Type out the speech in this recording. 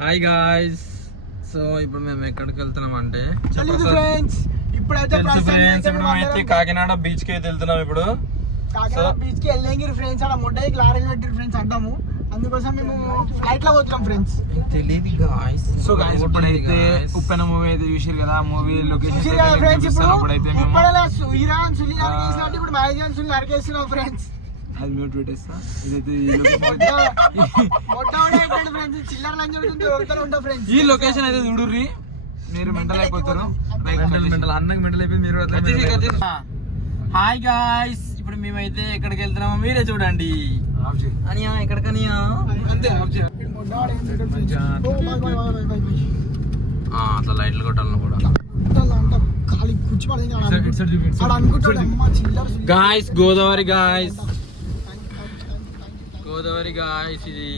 Hi guys. So ఇప్పుడు మేము ఎక్కడికి వెళ్తున్నాం అంటే ఇప్పుడైతే కాకినాడ బీచ్ కి వెళ్తున్నాం. ఇప్పుడు బీచ్ కి వెళ్ళంగి ఫ్రెండ్స్ అక్కడ ముడ్డకి లారీలు పెట్టి ఫ్రెండ్స్ అడ్డాము. అందుకోసం మేము ఫ్లైట్ లో పోతున్నాం ఫ్రెండ్స్. తెలియదు గాయ్స్. సో గాయ్స్ ఇప్పుడైతే ఉప్పెన మూవీ అయితే చూసారు కదా. మూవీ లొకేషన్ ఫ్రెండ్స్ ఇప్పుడు ఇప్పుడు మ్యారేజ్ నరికేస్తున్నాం ఫ్రెండ్స్. అది మ్యూట్ పెట్టేస్తా. ఇదైతే ఈ లొకేషన్ అయితే చూడుర్రి, మీరు మెంటల్ అయిపోతారు. అన్నకి మెంటల్ అయిపోయి మీరు. హాయ్ గాయ్స్, ఇప్పుడు మేమైతే ఎక్కడికి వెళ్తున్నామో మీరే చూడండి. అనియా ఎక్కడికనియా అంతే అట్లా లైట్లు కొట్టాలను కూడా. Guys Godavari guys, Godavari guys ఇది